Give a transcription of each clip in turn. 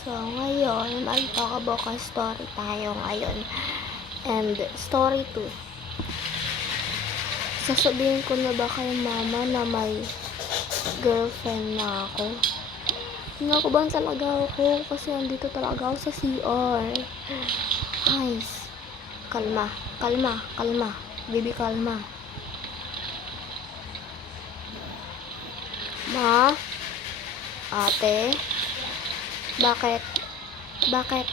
So, ngayon, magkakabukan story tayo ngayon. And, story 2. Sasabihin ko na ba kay mama na may girlfriend na ako? Kinakabahan talaga ako kasi andito talaga ako sa CR. Guys, kalma, kalma, kalma. Baby, kalma. Ma? Ate? Bakit? Bakit?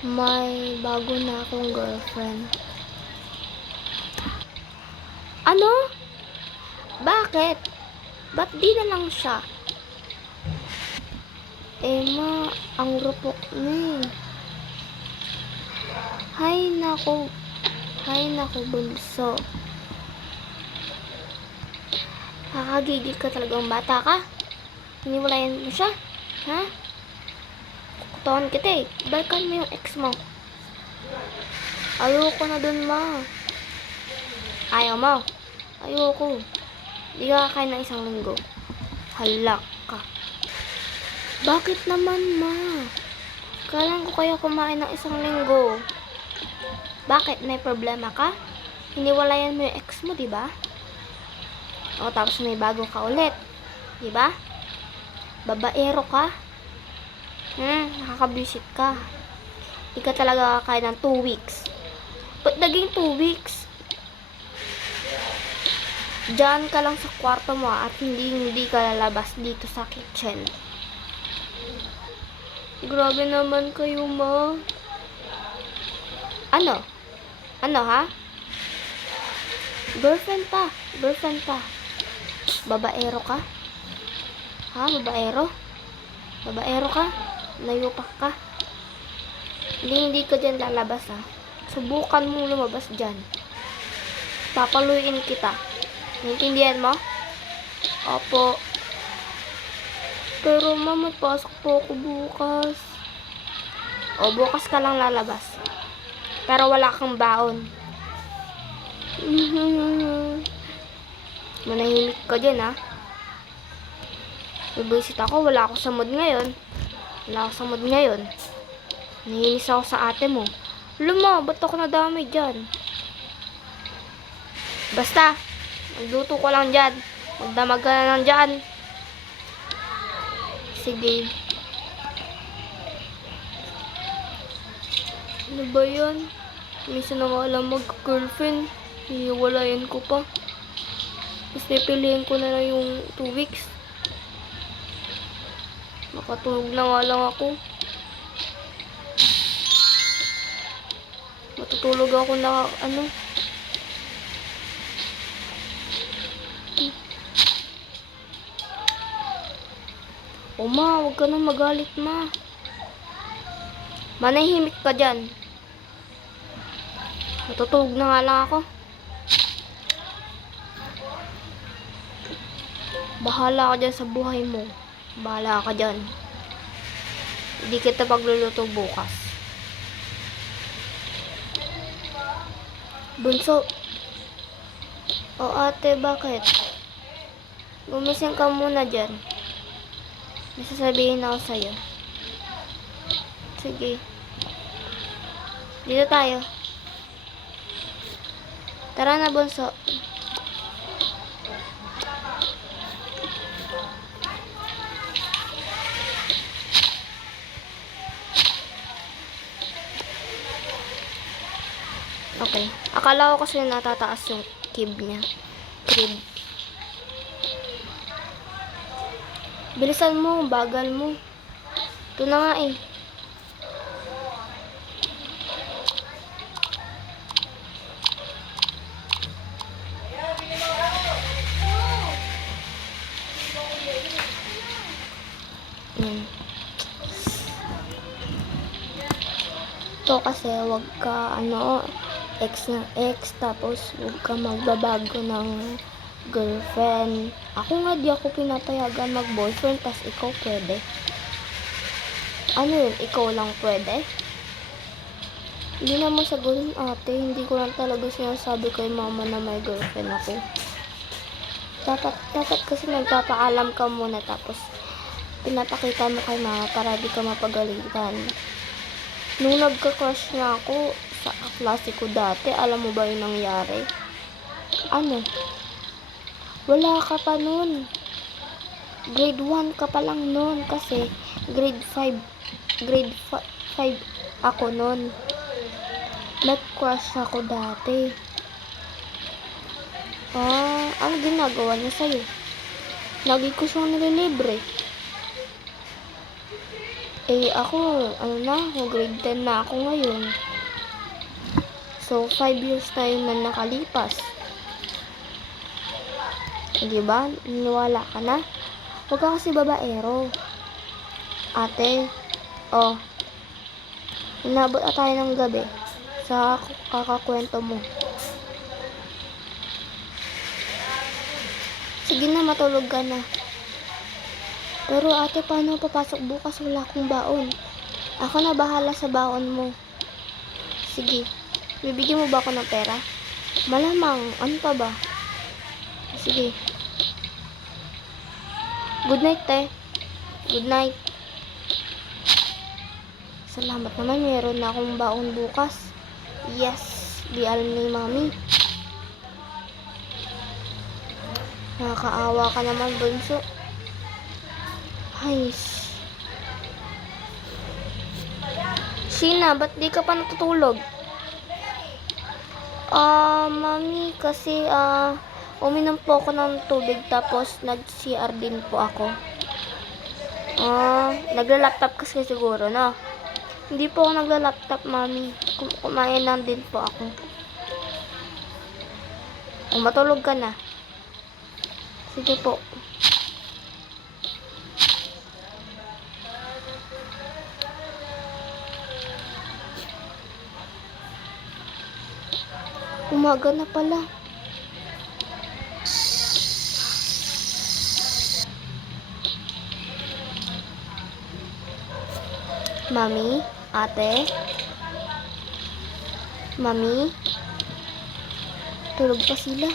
May bago na akong girlfriend. Ano? Bakit? Ba't di na lang siya? Ma, ang rupok niya. Hay nako. Hay nako, bunso. Nakakagigil ka talagang bata ka. Hiniwalayan mo siya. Ha? Kukutawan kita eh. Balikan mo yung ex mo. Ayoko na dun, ma. Ayaw mo. Ayoko. Di ka kakain ng isang linggo. Halak ka. Bakit naman, ma? Kailan ko kaya kumain ng isang linggo? Bakit? May problema ka? Hiniwalayan mo yung ex mo, di ba? O, tapos may bago ka ulit. Di ba? Babaero ka. Nakakabisit ka. Di ka talaga kakain ng 2 weeks. Ba't naging 2 weeks? Diyan ka lang sa kwarto mo at hindi ka lalabas dito sa kitchen. Grabe naman kayo, ma. Ano? Ano, ha? Girlfriend pa. Girlfriend pa. Babaero ka? Ha? Babaero? Babaero ka? Nayupak ka? Hindi ka dyan lalabas, ha? Subukan mong lumabas dyan. Papaluin kita. Naintindihan mo? Opo. Pero mama, pasok po ako bukas. O, bukas ka lang lalabas. Pero wala kang baon. Manahimik ka dyan, ha? Nabisit ako, wala ako sa mood ngayon. Wala ako sa mood ngayon. Nahinis ako sa ate mo. Luma, ba't ako nadamay dyan? Basta, magluto ko lang dyan. Magdamag ka na lang dyan. Sige. Ano ba yan? Minsan na nga alam mag-girlfriend. Hiwalayan ko pa. Mas pipiliin ko na lang yung 2 weeks. Makatulog na nga lang ako. Matutulog ako na ano. O ma, huwag ka nang magalit, ma. Manahimik ka dyan. Matutulog na nga lang ako. Bahala ka dyan sa buhay mo. Bahala ka dyan. Hindi kita pagluluto bukas. Bunso. O ate, bakit? Gumising ka muna dyan. May sasabihin ako sa'yo. Sige. Dito tayo. Tara na, bunso. Okay. Akala ko kasi natataas yung crib niya. Crib. Bilisan mo, bagal mo. Ito na nga eh. Ito kasi wag ka ex na ex, tapos wag ka magbabago ng girlfriend. Ako nga di ako pinapayagan mag-boyfriend, tas ikaw pwede. Ano yun? Ikaw lang pwede? Hindi naman sa ganun, ate. Hindi ko lang talaga sinasabi kay mama na may girlfriend ako. Dapat kasi nagpapaalam ka muna, tapos pinapakita mo kay mama para di ka mapagalitan. Nung nagka-crush na ako sa klase ko dati, alam mo ba yung nangyari? Ano? Wala ka pa nun. Grade 1 ka pa lang nun kasi grade 5 ako nun. Nag-crush ako dati. Ano ginagawa niya sa'yo? Lagi ko siyang nililibre. Ako, grade 10 na ako ngayon. So, 5 years na yun na nakalipas. Diba? Niwala ka na? Huwag ka kasi babaero. Ate, inabot na tayo ng gabi sa kakakwento mo. Sige na, matulog ka na. Pero ate, paano papasok bukas? Wala akong baon. Ako na bahala sa baon mo. Sige. Bibigyan mo ba ako ng pera? Malamang. Ano pa ba? Sige. Good night, te. Good night. Salamat naman. Meron na akong baon bukas. Yes. Di alam ni mami. Nakakaawa ka naman, bunso. Nice. Sheena, ba't di ka pa natutulog? Mami, kasi uminom po ako ng tubig tapos nag-CR din po ako. Nagla-laptop kasi siguro, no? Hindi po ako nagla-laptop, mami. Kumain lang din po ako. Matulog ka na. Sige po. Umaga na pala. Mami, ate. Mami. Tulog pa sila.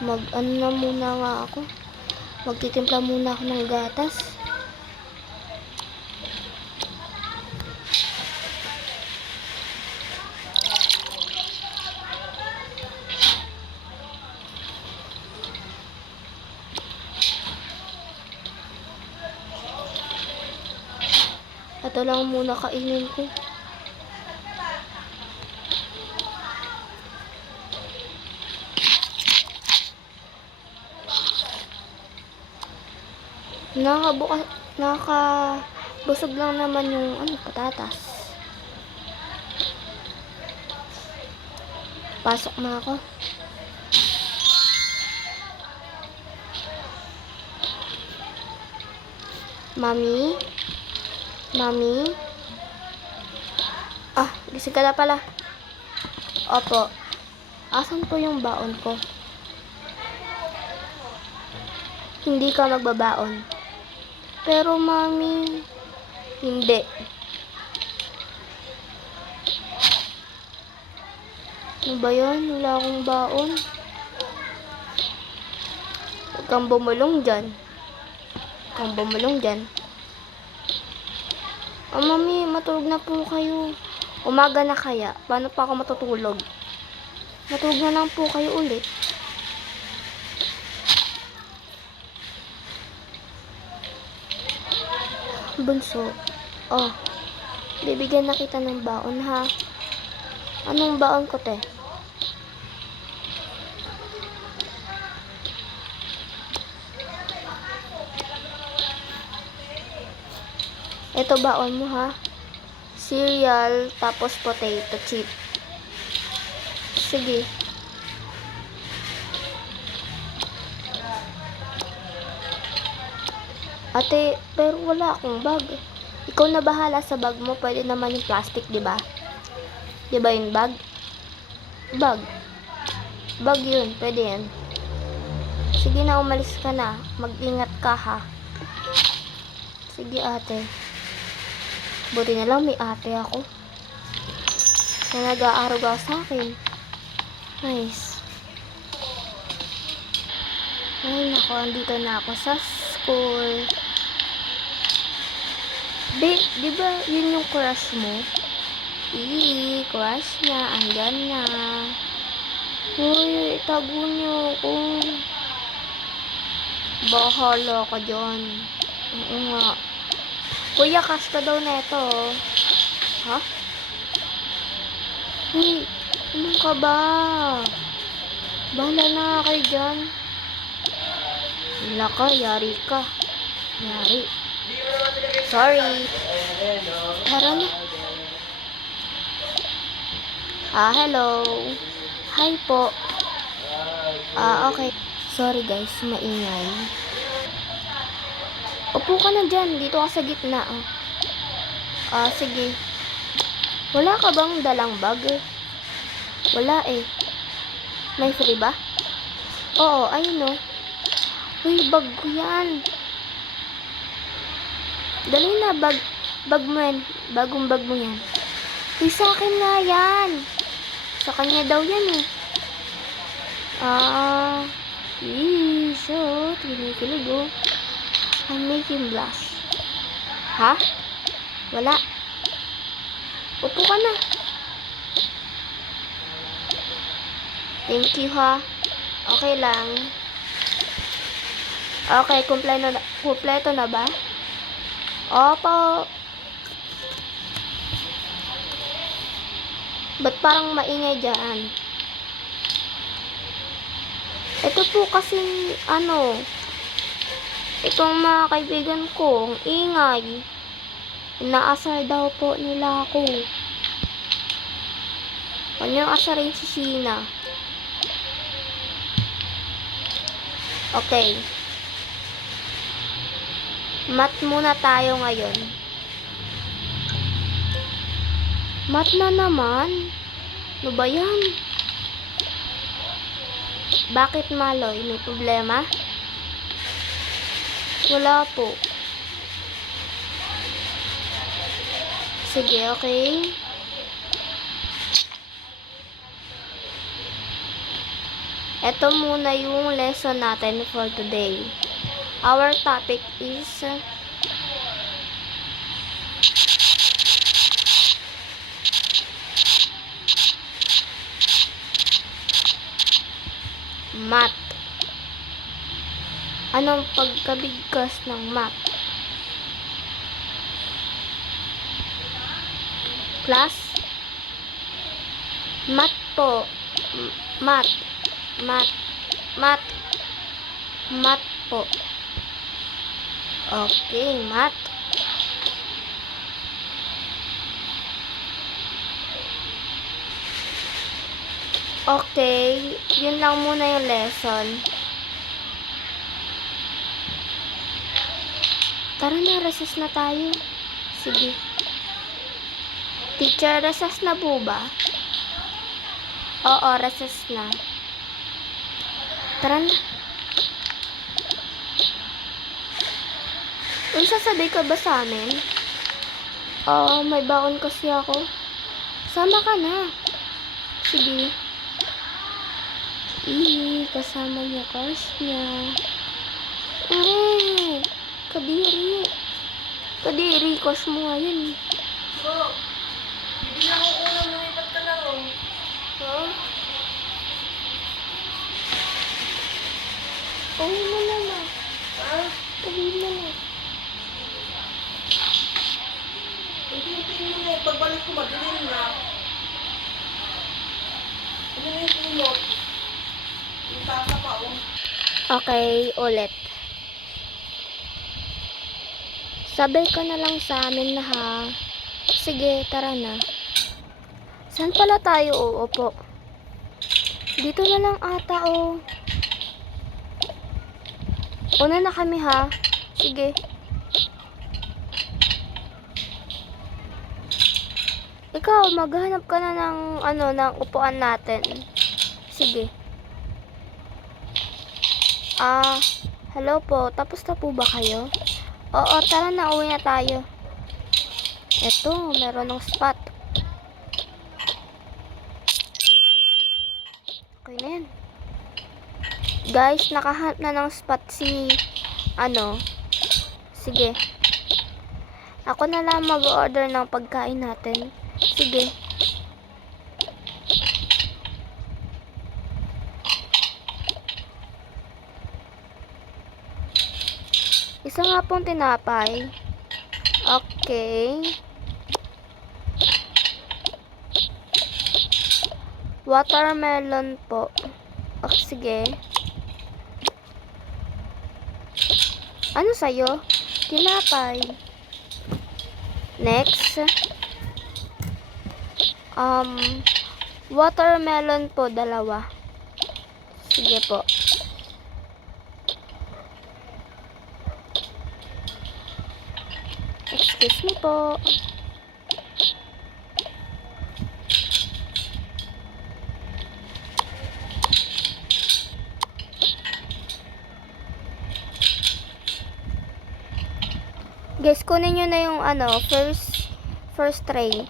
Mag-ano na muna nga ako. Magtitimpla muna ako ng gatas. Ito lang muna kainin ko. Nakabusog lang naman yung patatas. Pasok na ako. Mami? Mami? Gising ka na pala. Opo. Asan po yung baon ko? Hindi ka magbabaon. Pero mami, hindi. Ano ba yun? Wala akong baon. Huwag kang bumulong dyan. Huwag kang bumulong dyan. Mami, matulog na po kayo. Umaga na kaya. Paano pa ako matutulog? Matulog na lang po kayo ulit. Bunso. Bibigyan na kita ng baon, ha? Anong baon ko, te? Ito baon mo, ha? Cereal, tapos potato chip. Sige. Ate, pero wala akong bag. Ikaw na bahala sa bag mo. Pwede naman yung plastic, di ba? Di ba yung bag? Bag. Bag yun. Pwede yan. Sige na, umalis ka na. Mag-ingat ka, ha? Sige, ate. Buti na lang may ate ako na nag-aaruga sa akin. Nice. Ay, nako, andito na ako sa school. Di ba yun yung crush mo? Crush niya, andyan na. Uy, itago niyo ako. Bahala ka dyan. Oo nga. Kuya, crush ka daw na ito. Ha? Uy, ano ka ba? Bahala na kayo dyan. Wala ka, yari ka. Yari. Sorry. Tara na. Hello. Hi po. Okay. Sorry guys, maingay. Upo ka na dyan. Dito ka sa gitna. Sige. Wala ka bang dalang bag? Wala eh. May free ba? Oo, ayun o. Uy, bag ko yan. Dali na, bag mo yan. Bagong bag mo yan. Uy, sa akin nga yan. Sa kanya daw yan eh. So, kinikilig oh. I'm making blush. Ha? Wala. Upo ka na. Thank you ha. Okay lang. Okay, kumpleto na ba? Opo. Ba't parang maingay dyan? Ito po kasi, itong mga kaibigan ko, ang ingay. Inaasar daw po nila ako. Ano yung asarin si Sina? Okay. Mat muna tayo ngayon. Mat na naman? Ano ba yan? Bakit Maloy? May problema? Wala po. Sige, okay. Ito muna yung lesson natin for today. Our topic is math. Anong pagkabigkas ng math? Class? Math po. Math po. Okay, math. Okay, yun lang muna yung lesson. Tara na, recess na tayo. Sige. Teacher, recess na po ba? Oo, recess na. Tara na. Uy, sasabay ka ba sa amin? Oo, may baon kasi ako. Sama ka na. Sige. Kasama niya crush niya. Kadiri. Kadiri, crush mo nga yun. Bro, bibigyan ko ulam ng ibat ka lang oh. Ha? Uwi mo na na. Ha? Uwi mo na. Hintiin mo na eh. Pagbalik ko madilim na. Ano na yung kulot? Yung tasa pa oh. Okay, ulit. Sabay ka na lang sa amin na ha. Sige, tara na. Saan pala tayo? Opo. Dito na lang ata Una na kami ha. Sige. Ikaw, maghanap ka na ng upuan natin. Sige. Hello po. Tapos na po ba kayo? Oo, tara na, uwi na tayo. Eto, meron ng spot. Okay na yan. Guys, nakahanap na ng spot si, sige. Ako na lang mag-order ng pagkain natin. Sige. Isa nga pong tinapay. Okay. Watermelon po. Okay, sige. Ano sa'yo? Tinapay. Next. Watermelon po, 2. Sige po. Excuse me po. Guys, kunin nyo na yung first tray.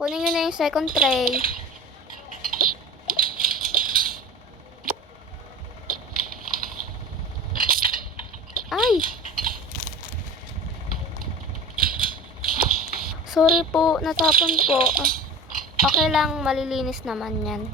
Kunin nyo na yung second tray. Ay! Sorry po, natapon po. Okay lang, malilinis naman yan.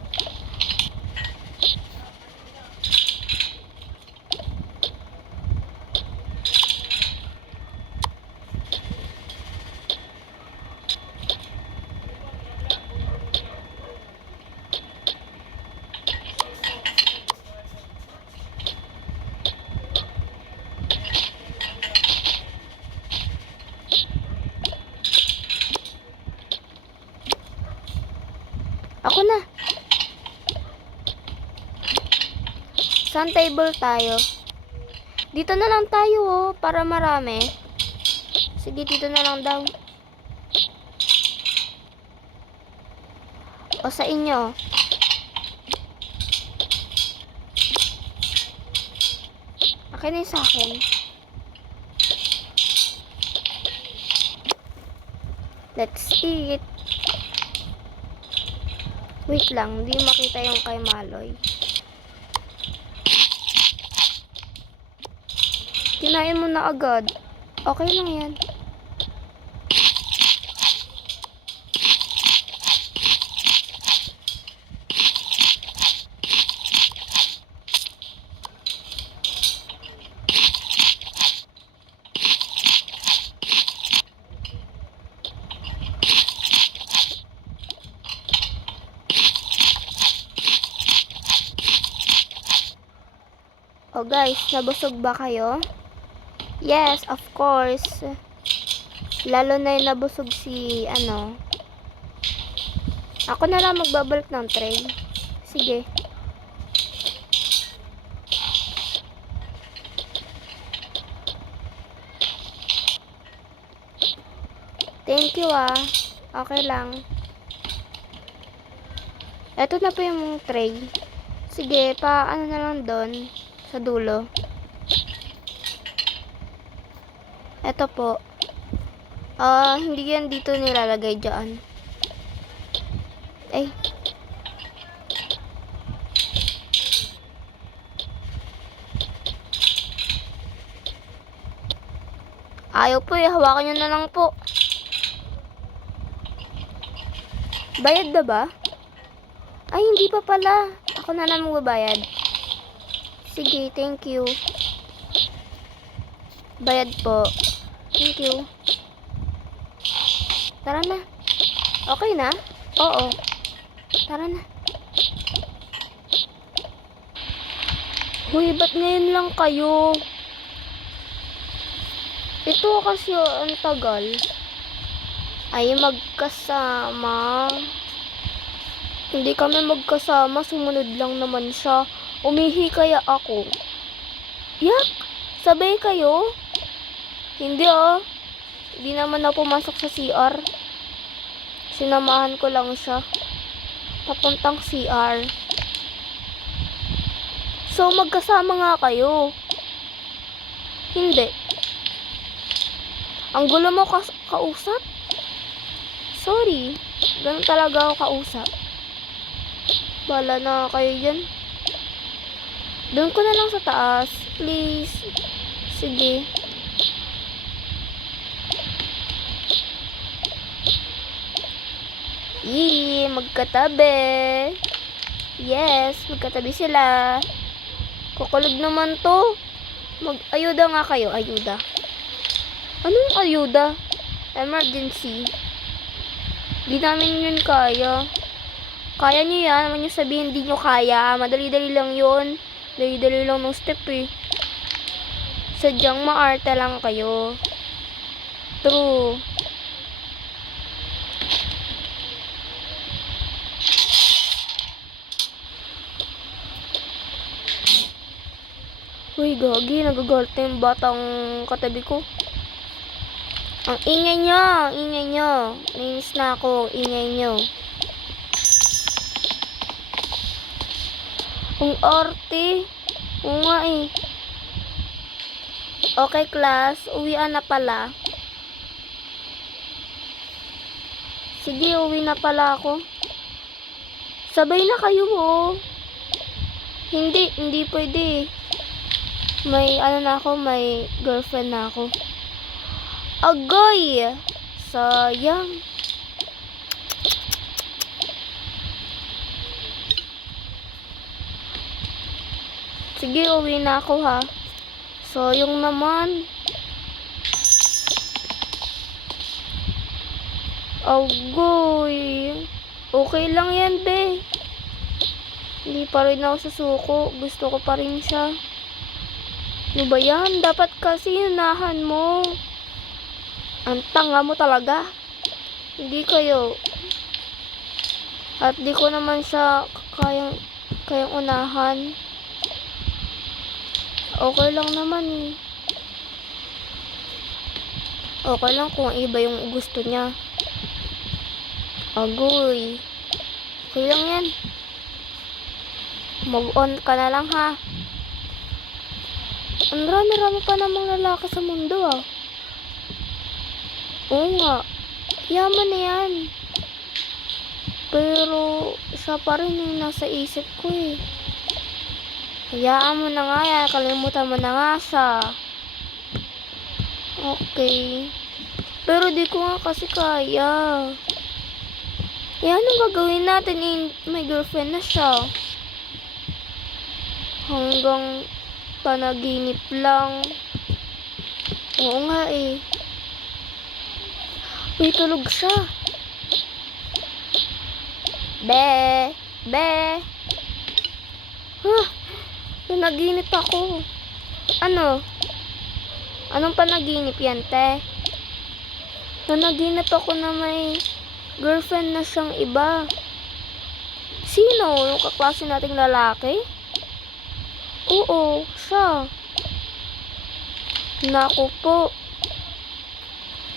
Ako na. Saan table tayo? Dito na lang tayo, oh, para marami. Sige, dito na lang daw. O sa inyo. Akin na yung sa akin. Let's eat. Wait lang, hindi makita yung kay Maloy. Kinain mo na agad. Okay lang yan. Oh guys, nabusog ba kayo? Yes, of course. Lalo na yung nabusog si, Ako na lang magbabalik ng tray. Sige. Thank you, ah. Okay lang. Ito na po yung tray. Sige, ano na lang doon. Sa dulo. Ito po. Hindi yan dito nilalagay dyan. Ay. Ayaw po eh. Hawakan nyo na lang po. Bayad na ba? Ay, hindi pa pala. Ako na lang magbabayad. Sige, thank you. Bayad po. Thank you. Tara na. Okay na? Oo. Tara na. Huy, ba't ngayon lang kayo? Ito kasi ang tagal. Ay, magkasama. Hindi kami magkasama. Sumunod lang naman siya. Umihi kaya ako. Yak! Sabay kayo? Hindi oh. Hindi naman ako pumasok sa CR. Sinamahan ko lang siya. Papuntang CR. So, magkasama nga kayo. Hindi. Ang gulo mo kausap? Sorry. Ganun talaga ako kausap. Bala na kayo dyan. Doon ko na lang sa taas. Please. Sige. Yee, magkatabi. Yes, magkatabi sila. Kukulog naman to. Mag-ayuda nga kayo, ayuda. Anong ayuda? Emergency. Di namin yun kaya. Kaya nyo yan, naman nyo sabihin di nyo kaya. Madali-dali lang yun. Dali-dali lang ng step eh. Sadyang maarte lang kayo. True. Uy, gagi. Nagagalit na yung batang katabi ko. Ang ingay nyo. Ang ingay nyo. Nainis na ako. Ingay nyo. Ang arte. Oo nga eh. Okay, class. Uwian na pala. Sige, uwi na pala ako. Sabay na kayo oh. Hindi pwede. May ano na ako, may girlfriend na ako. Agoy! Sayang. Sige, uwi na ako ha. Sayang naman. Agoy. Okay lang yan, be. Hindi pa rin ako susuko. Gusto ko pa rin siya. Ano ba yan? Dapat kasi unahan mo. Ang tanga mo talaga. Hindi kayo. At di ko naman siya kayang unahan. Okay lang naman eh. Okay lang kung iba yung gusto niya. Agoy. Okay lang yan. Move on ka na lang ha. Ang rami-rami pa namang lalaki sa mundo ah. Oo nga. Yaman na yan. Pero siya pa rin yung nasa isip ko eh. Hayaan mo na nga yan. Kalimutan mo na nga siya. Okay. Pero di ko nga kasi kaya. Eh anong gagawin natin eh? May girlfriend na siya. Hanggang panaginip lang. Oo nga eh. Uy, tulog siya. Be. Huh, panaginip ako. Ano? Anong panaginip yan, te? Panaginip ako na may girlfriend na siyang iba. Sino? Yung kaklase nating lalaki? Oo, siya. Naku po.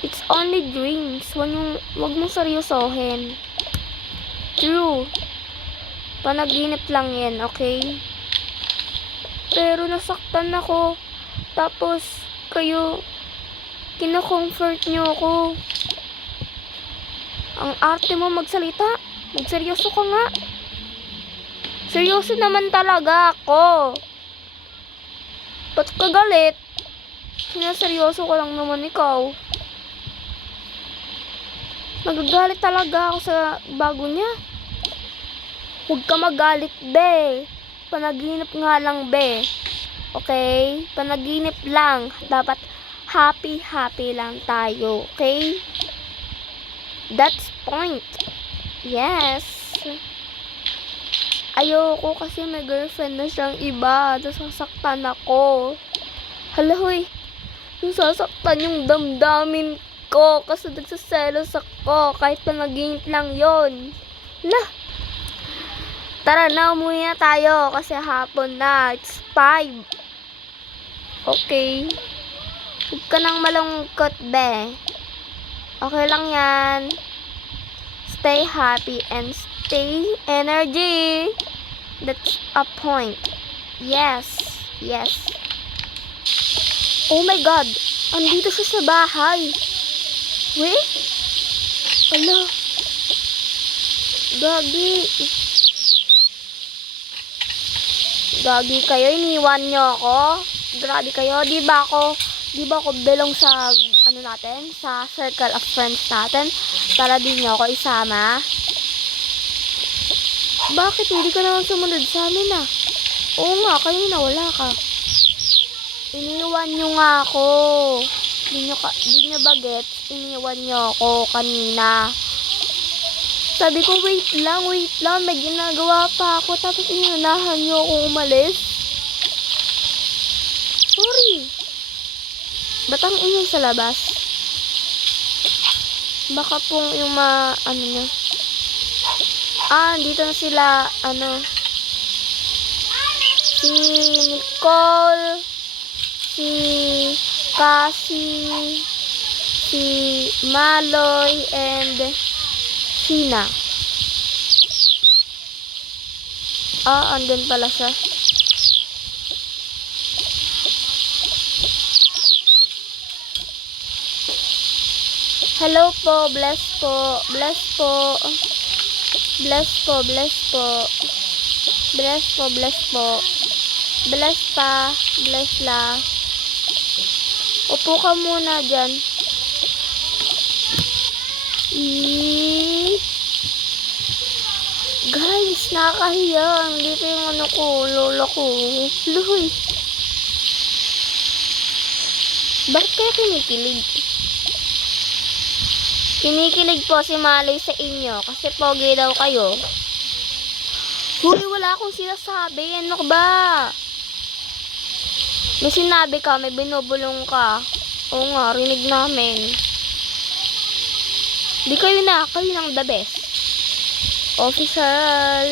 It's only dreams. Wag mong seryosohin. True. Panaginip lang yan, okay? Pero nasaktan ako. Tapos, kayo, kino-comfort nyo ako. Ang arte mo magsalita. Magseryoso ka nga. Seryoso naman talaga ako. Ba't ka galit? Sinaseryoso ko lang naman ikaw. Nagagalit talaga ako sa bago niya. Huwag ka magalit, be. Panaginip nga lang, be. Okay? Panaginip lang. Dapat happy lang tayo. Okay? That's point. Yes. Ayoko kasi may girlfriend na siyang iba. Nasasaktan ako. Hala, hoy. Nasasaktan yung damdamin ko kasi nagsaselos ako. Kahit panaginip lang yon. Lah. Tara na, umuwi na tayo kasi hapon na. It's 5. Okay. Huwag ka nang malungkot, be. Okay lang yan. Stay happy and stay energy. That's a point. Yes. Yes. Oh my God. Andito siya sa bahay. Wait. Ala. Gagi. Gagi kayo. Iniwan niyo ako. Grabe kayo. Di ba ako belong sa, ano natin? Sa circle of friends natin? Para di niyo ako isama? Bakit hindi ka naman sumunod sa amin ah? Oo nga, kayo nawala ka. Iniwan nyo nga ako. Di nyo ba gets? Iniwan nyo ako kanina. Sabi ko, wait lang. May ginagawa pa ako. Tapos inunahan nyo ako umalis. Sorry. Ba't ang ingay sa labas? Baka pong yung ano nyo. Dito na sila, si Nicole, si Cassie, si Maloy, and Sheena. Andun pala siya. Hello po, bless po. Bless po. Bless po, bless po. Bless po, bless po. Bless pa, bless la. Upo ka muna dyan. Guys, nakakahiya. Dito yung ano ko, lola ko. Luhoy. Bakit kaya kinikilig? Kinikilig po si Malay sa inyo kasi pogi daw kayo. Huy, wala akong sinasabi. Ano ba? May sinabi ka, may binubulong ka. Oo nga, rinig namin. Di kayo ng the best. Official.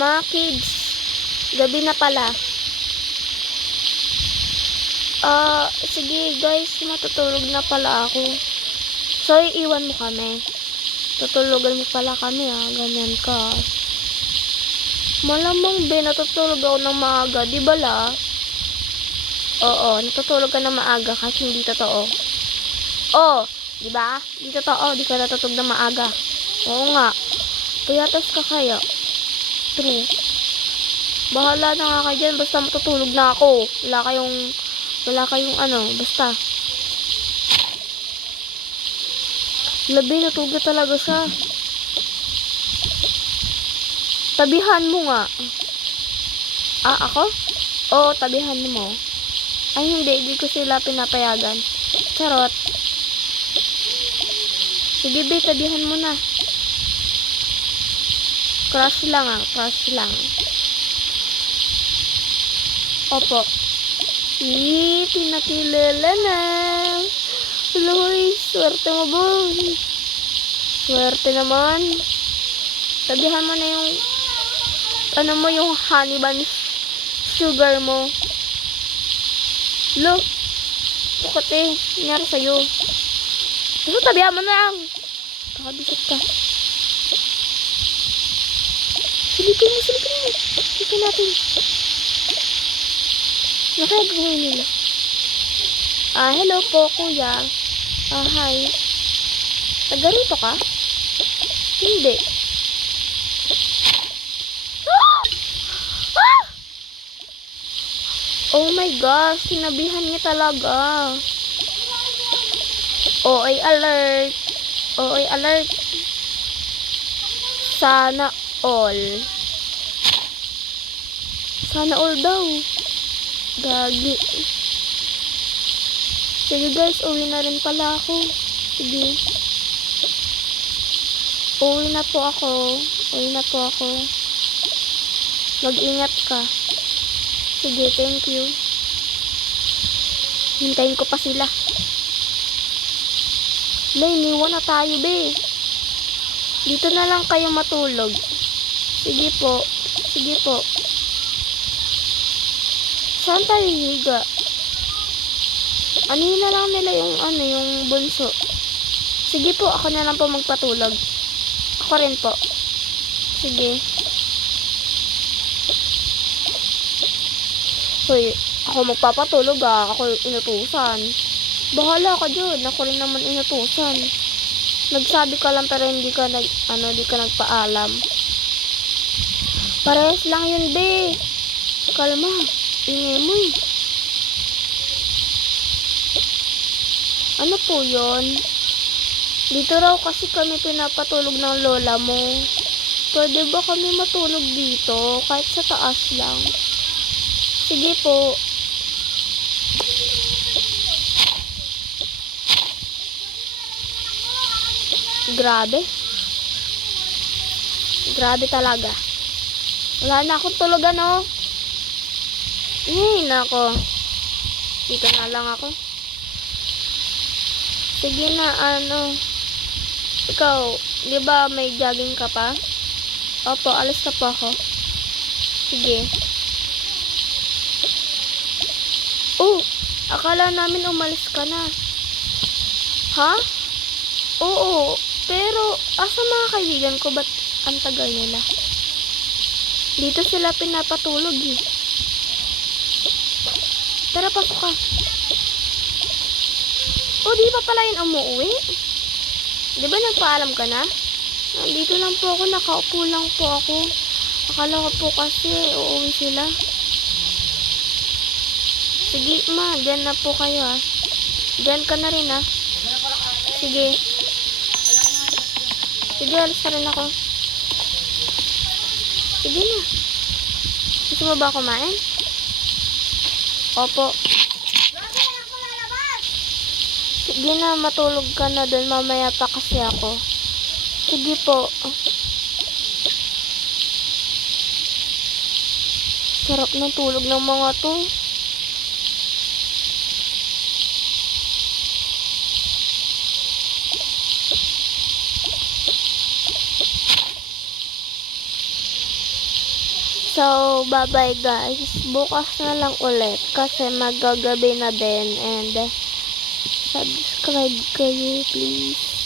Mga kids. Gabi na pala. Sige guys, matutulog na pala ako. So, iiwan mo kami. Tutulugan mo pala kami ganyan ka. Malamang natutulog ako ng maaga, di ba la? Oo, natutulog ka ng maaga kahit hindi totoo. Di ba? Di totoo, di ka natutulog ng maaga. Oo nga. Puyatas ka kaya. True. Bahala na nga kayo dyan, basta matutulog na ako. Wala kayong basta. Labi, natulog talaga siya. Tabihan mo nga. Ako? Oo, tabihan mo. Ay, hindi ko sila pinapayagan. Charot. Sige, be, tabihan mo na. Crush lang crush lang. Opo. Pinakilala na. Uloy, swerte mo, boy. Swerte naman. Tabihan mo na yung yung honey bun sugar mo. Lo, pukate, nangyari sa'yo. Gusto, tabihan mo na lang. Kakabisip ka. Silipin mo. Silipin natin. Nakagawin nila. Hello po, kuya. Hi. Taga-rito ka? Hindi. Oh my gosh, sinabihan niya talaga. OA alert. OA alert. Sana all. Sana all daw. Gagi. Sige guys, uwi na rin pala ako. Sige. Uwi na po ako. Mag-ingat ka. Sige, thank you. Hintayin ko pa sila. Iniwan na tayo, be. Dito na lang kayo matulog. Sige po. Saan tayo higa? Ano na lang nila yung yung bunso. Sige po, ako na lang po magpatulog. Ako rin po. Sige. Hoy, ako magpapatulog ako yung inutusan. Bahala ka dyan, ako rin naman inutusan. Nagsabi ka lang pero hindi ka hindi ka nagpaalam. Parehas lang yun, be. Kalma, ingay mo eh. Ano po yun? Dito raw kasi kami pinapatulog ng lola mo. Pwede ba kami matulog dito? Kahit sa taas lang. Sige po. Grabe. Grabe talaga. Wala na akong tulugan, oh. Nako. Dito na lang ako. Sige na, Ikaw, di ba may jogging ka pa? Opo, alis na po ako. Sige. Oh, akala namin umalis ka na. Ha? Oo, pero asa mga kaibigan ko, ba't ang tagal nila? Dito sila pinapatulog eh. Tara, pasok ka. Oh, di pa pala yun umuwi? Di ba nagpaalam ka na? Nandito lang po ako, nakaupo lang po ako. Akala ko po kasi uuwi sila. Sige ma, dyan na po kayo ha. Dyan ka na rin ha. Sige. Sige, alis na rin ako. Sige na. Gusto mo ba kumain? Opo. Sige na, matulog ka na doon. Mamaya pa kasi ako. Sige po. Sarap ng tulog ng mga to. So, bye-bye guys. Bukas na lang ulit kasi magagabi na din and subscribe kayo please.